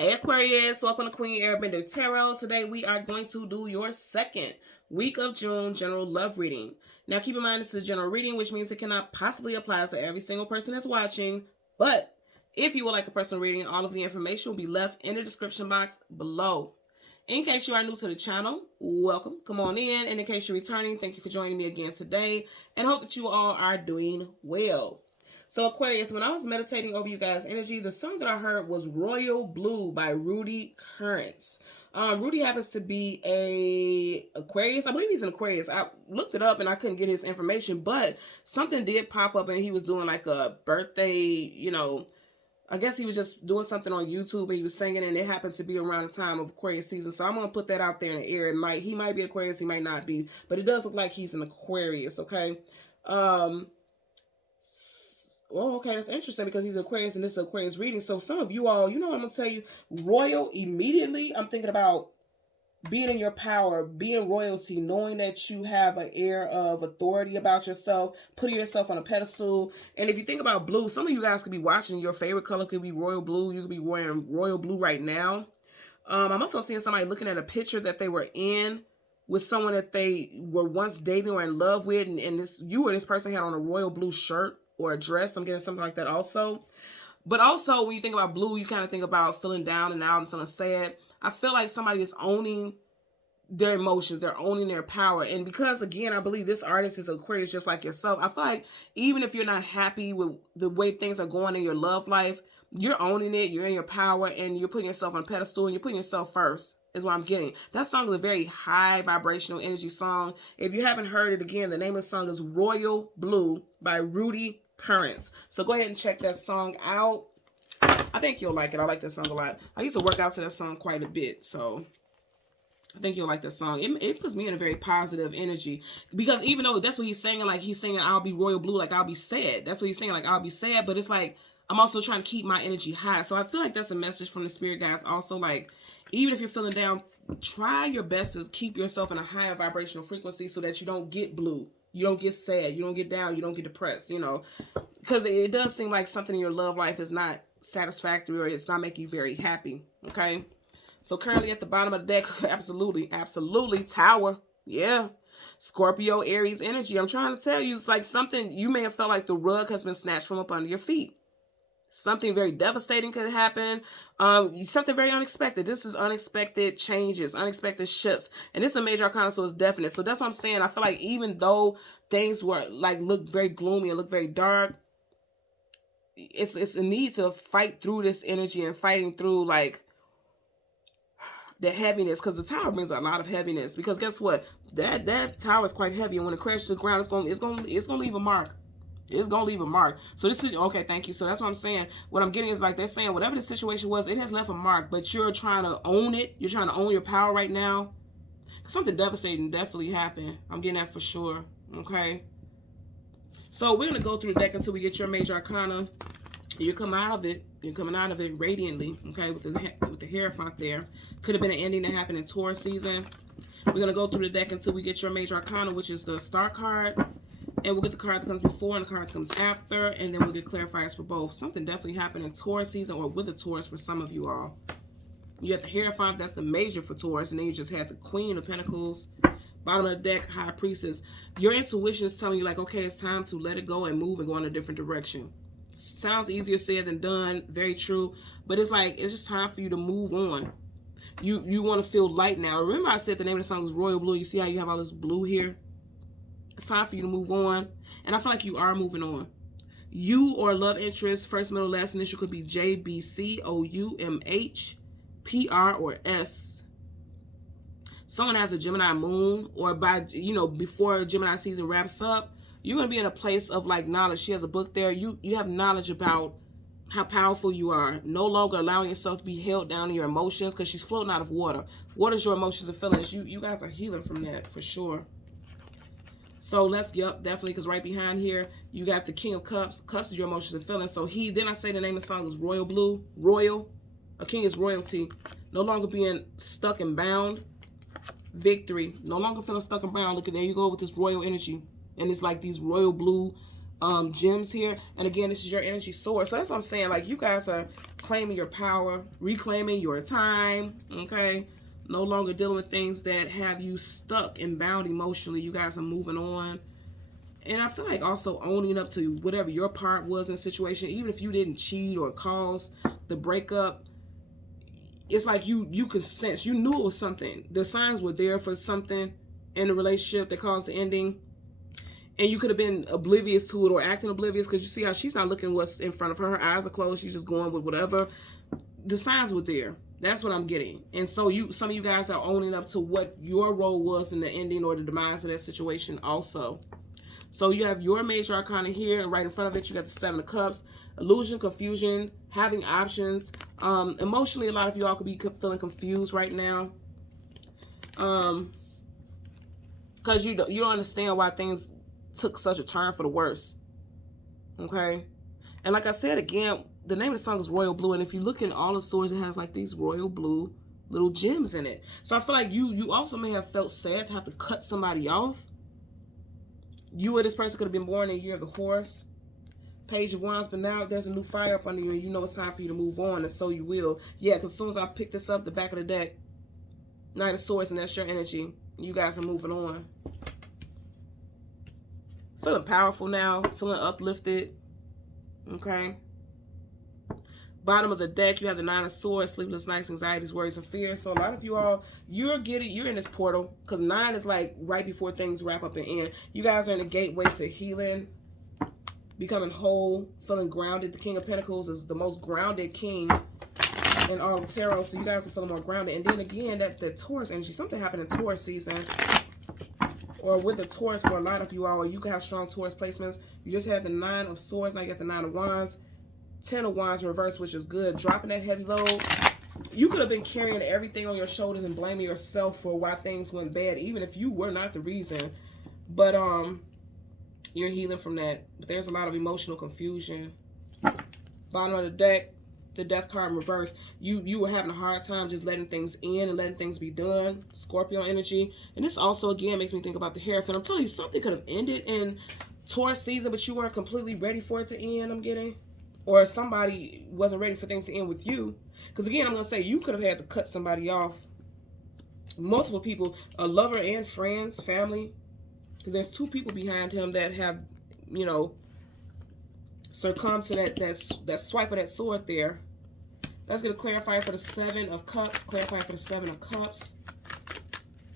Hey Aquarius, welcome to Queen Airbender Tarot. Today we are going to do your second week of June general love reading. Now keep in mind this is a general reading, which means it cannot possibly apply to every single person that's watching. But if you would like a personal reading, all of the information will be left in the description box below. In case you are new to the channel, welcome. Come on in. And in case you're returning, thank you for joining me again today. And hope that you all are doing well. So Aquarius, when I was meditating over you guys' energy, the song that I heard was Royal Blue by Rudy Currents. Rudy happens to be a Aquarius. I believe he's an Aquarius. I looked it up and I couldn't get his information, but something did pop up and he was doing like a birthday, I guess he was just doing something on YouTube and he was singing, and it happened to be around the time of Aquarius season. So I'm going to put that out there in the air. He might be Aquarius, he might not be, but it does look like he's an Aquarius, okay? Well, okay, that's interesting because he's Aquarius and this is Aquarius reading. So some of you all, you know what I'm going to tell you? Royal, immediately, I'm thinking about being in your power, being royalty, knowing that you have an air of authority about yourself, putting yourself on a pedestal. And if you think about blue, some of you guys could be watching, your favorite color could be royal blue. You could be wearing royal blue right now. I'm also seeing somebody looking at a picture that they were in with someone that they were once dating or in love with, and this person had on a royal blue shirt or a dress. I'm getting something like that also. But also, when you think about blue, you kind of think about feeling down and out and feeling sad. I feel like somebody is owning their emotions. They're owning their power. And because, again, I believe this artist is Aquarius just like yourself, I feel like even if you're not happy with the way things are going in your love life, you're owning it, you're in your power, and you're putting yourself on a pedestal, and you're putting yourself first, is what I'm getting. That song is a very high vibrational energy song. If you haven't heard it, again, the name of the song is Royal Blue by Rudy Currents. So go ahead and check that song out. I think you'll like it. I like that song a lot. I used to work out to that song quite a bit, so I think you'll like that song. It puts me in a very positive energy, because even though that's what he's saying, like he's singing I'll be royal blue, like I'll be sad. That's what he's saying, like I'll be sad, but it's like I'm also trying to keep my energy high. So I feel like that's a message from the spirit guides also, like even if you're feeling down, try your best to keep yourself in a higher vibrational frequency so that you don't get blue. You don't get sad, you don't get down, you don't get depressed, because it does seem like something in your love life is not satisfactory or it's not making you very happy, okay? So currently at the bottom of the deck, absolutely, Tower, yeah. Scorpio, Aries energy. I'm trying to tell you, it's like something, you may have felt like the rug has been snatched from up under your feet. Something very devastating could happen. Something very unexpected. This is unexpected changes, unexpected shifts. And this is a major arcana, so it's definite. So that's what I'm saying. I feel like even though things were look very gloomy and look very dark, it's a need to fight through this energy and fighting through like the heaviness, because the tower brings a lot of heaviness. Because guess what? That tower is quite heavy, and when it crashes to the ground, it's gonna leave a mark. It's going to leave a mark. So this is, okay, thank you. So that's what I'm saying. What I'm getting is like they're saying whatever the situation was, it has left a mark, but you're trying to own it. You're trying to own your power right now. Something devastating definitely happened. I'm getting that for sure. Okay. So we're going to go through the deck until we get your major arcana. You're coming out of it. You're coming out of it radiantly. Okay. With the Hierophant there. Could have been an ending that happened in Taurus season. We're going to go through the deck until we get your major arcana, which is the Star card. And we'll get the card that comes before and the card that comes after, and then we'll get clarifiers for both. Something definitely happened in Taurus season, or with the Taurus for some of you all. You have the Hierophant, that's the major for Taurus, and then you just had the Queen of Pentacles. Bottom of the deck, High Priestess. Your intuition is telling you like, okay, it's time to let it go and move and go in a different direction. Sounds easier said than done, very true. But it's like, it's just time for you to move on. You want to feel light now. Remember I said the name of the song is Royal Blue. You see how you have all this blue here? It's time for you to move on. And I feel like you are moving on. You or love interest, first, middle, last initial could be J, B, C, O, U, M, H, P, R, or S. Someone has a Gemini moon, or by, before Gemini season wraps up, you're going to be in a place of like knowledge. She has a book there. You have knowledge about how powerful you are. No longer allowing yourself to be held down in your emotions, because she's floating out of water. What is your emotions and feelings? You guys are healing from that for sure. So let's, yep, definitely, because right behind here, you got the King of Cups. Cups is your emotions and feelings. So then I say the name of the song is Royal Blue. Royal. A king is royalty. No longer being stuck and bound. Victory. No longer feeling stuck and bound. Look at there you go with this royal energy. And it's like these royal blue gems here. And again, this is your energy source. So that's what I'm saying. Like, you guys are claiming your power, reclaiming your time, okay? No longer dealing with things that have you stuck and bound emotionally. You guys are moving on. And I feel like also owning up to whatever your part was in the situation, even if you didn't cheat or cause the breakup. It's like you could sense, you knew it was something. The signs were there for something in the relationship that caused the ending. And you could have been oblivious to it or acting oblivious, because you see how she's not looking what's in front of her. Her eyes are closed. She's just going with whatever. The signs were there. That's what I'm getting. And so some of you guys are owning up to what your role was in the ending or the demise of that situation also. So you have your major arcana here, and right in front of it, you got the Seven of Cups. Illusion, confusion, having options. Emotionally, a lot of you all could be feeling confused right now. Because you don't understand why things took such a turn for the worse. Okay? And like I said again, the name of the song is Royal Blue. And if you look in all the swords, it has like these royal blue little gems in it. So I feel like you also may have felt sad to have to cut somebody off. You or this person could have been born in the year of the horse. Page of Wands, but now there's a new fire up under you, and you know it's time for you to move on, and so you will. Yeah, because as soon as I pick this up, the back of the deck, Knight of Swords, and that's your energy. You guys are moving on. Feeling powerful now, feeling uplifted. Okay. Bottom of the deck, you have the Nine of Swords, sleepless nights, anxieties, worries, and fears. So a lot of you all, you're in this portal, because 9 is like right before things wrap up and end. You guys are in a gateway to healing, becoming whole, feeling grounded. The King of Pentacles is the most grounded king in all of tarot, so you guys are feeling more grounded. And then again, that Taurus energy, something happened in Taurus season, or with the Taurus for a lot of you all, or you can have strong Taurus placements. You just had the 9 of Swords, now you got the 9 of Wands. 10 of Wands reverse, which is good. Dropping that heavy load. You could have been carrying everything on your shoulders and blaming yourself for why things went bad, even if you were not the reason. But you're healing from that. But there's a lot of emotional confusion. Bottom of the deck, the Death card in reverse. You were having a hard time just letting things in and letting things be done. Scorpio energy. And this also, again, makes me think about the Hierophant. I'm telling you, something could have ended in Taurus season, but you weren't completely ready for it to end, I'm getting. Or somebody wasn't ready for things to end with you. Because again, I'm going to say you could have had to cut somebody off. Multiple people, a lover and friends, family. Because there's 2 people behind him that have, you know, succumbed to that swipe of that sword there. Let's get a clarifier for the 7 of Cups. Clarify for the 7 of Cups.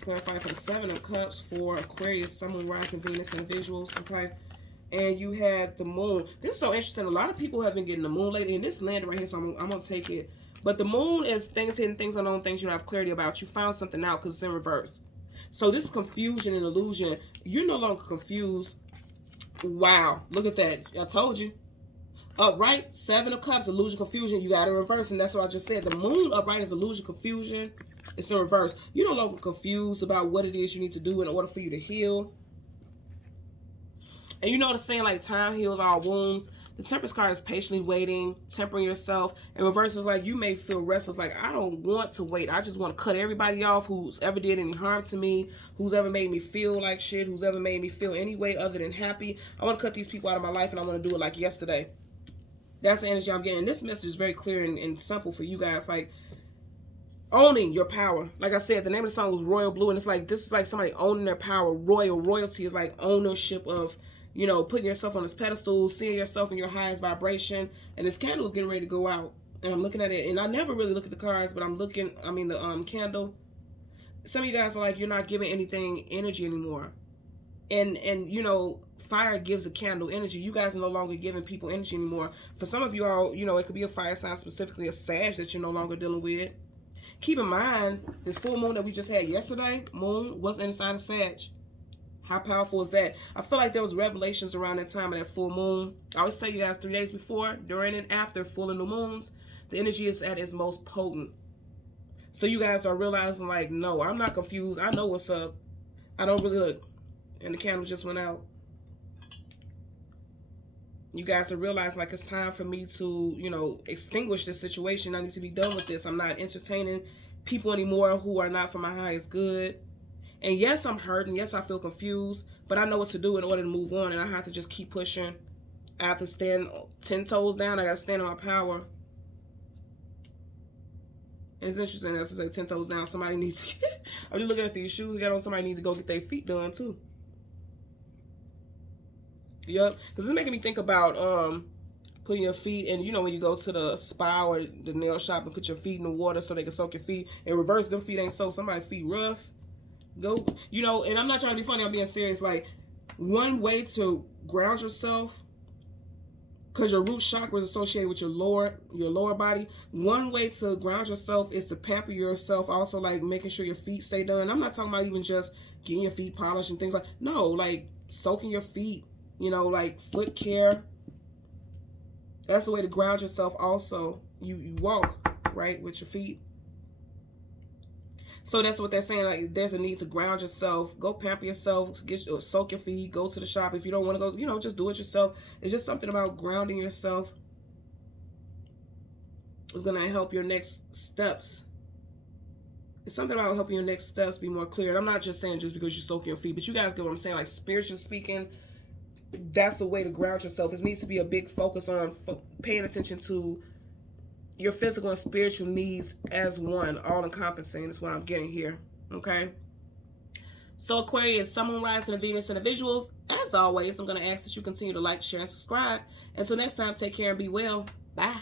Clarify for the 7 of Cups for Aquarius, Sun, Moon, Rising, Venus individuals. Okay. And you had the moon. This is so interesting. A lot of people have been getting the moon lately, and this landed right here, so I'm going to take it. But the moon is things hidden, things unknown, things you don't have clarity about. You found something out because it's in reverse. So this confusion and illusion, you're no longer confused. Wow. Look at that. I told you. Upright, 7 of Cups, illusion, confusion. You got to reverse, and that's what I just said. The moon upright is illusion, confusion. It's in reverse. You're no longer confused about what it is you need to do in order for you to heal. And you know the saying, like, time heals all wounds. The Temperance card is patiently waiting, tempering yourself. And reverse is like, you may feel restless, like, I don't want to wait. I just want to cut everybody off who's ever did any harm to me, who's ever made me feel like shit, who's ever made me feel any way other than happy. I want to cut these people out of my life, and I want to do it like yesterday. That's the energy I'm getting. And this message is very clear and simple for you guys. Like, owning your power. Like I said, the name of the song was Royal Blue, and it's like, this is like somebody owning their power. Royalty is like ownership of, you know, putting yourself on this pedestal, seeing yourself in your highest vibration. And this candle is getting ready to go out. And I'm looking at it, and I never really look at the cards, but I'm looking, the candle. Some of you guys are like, you're not giving anything energy anymore. And you know, fire gives a candle energy. You guys are no longer giving people energy anymore. For some of you all, you know, it could be a fire sign, specifically a Sag, that you're no longer dealing with. Keep in mind, this full moon that we just had yesterday, moon was in the sign of Sag. How powerful is that? I feel like there was revelations around that time of that full moon. I always tell you guys 3 days before, during, and after full and new moons, the energy is at its most potent. So you guys are realizing, like, no, I'm not confused. I know what's up. I don't really look. And the candle just went out. You guys are realizing, like, it's time for me to, you know, extinguish this situation. I need to be done with this. I'm not entertaining people anymore who are not for my highest good. And yes, I'm hurting. Yes, I feel confused, but I know what to do in order to move on, and I have to just keep pushing. I have to stand 10 toes down. I got to stand in my power. And it's interesting, as I say, 10 toes down. Somebody needs to get, I'm just looking at these shoes. You got on, somebody needs to go get their feet done too. Yep. Because it's making me think about putting your feet in, you know, when you go to the spa or the nail shop and put your feet in the water so they can soak your feet. In reverse, them feet ain't soaked. Somebody's feet rough. Go, you know, and I'm not trying to be funny. I'm being serious. Like, one way to ground yourself, because your root chakra is associated with your lower body. One way to ground yourself is to pamper yourself. Also, like, making sure your feet stay done. I'm not talking about even just getting your feet polished and things like. No, like soaking your feet. You know, like foot care. That's the way to ground yourself. Also, you walk right with your feet. So that's what they're saying. Like, there's a need to ground yourself. Go pamper yourself. Soak your feet. Go to the shop. If you don't want to go, you know, just do it yourself. It's just something about grounding yourself. It's going to help your next steps. It's something about helping your next steps be more clear. And I'm not just saying just because you soak your feet, but you guys get what I'm saying. Like, spiritually speaking, that's the way to ground yourself. It needs to be a big focus on paying attention to your physical and spiritual needs as one, all encompassing. Is what I'm getting here. Okay. So Aquarius, Sun, Moon, Rising, and Venus individuals, as always, I'm going to ask that you continue to like, share, and subscribe. Until next time, take care and be well. Bye.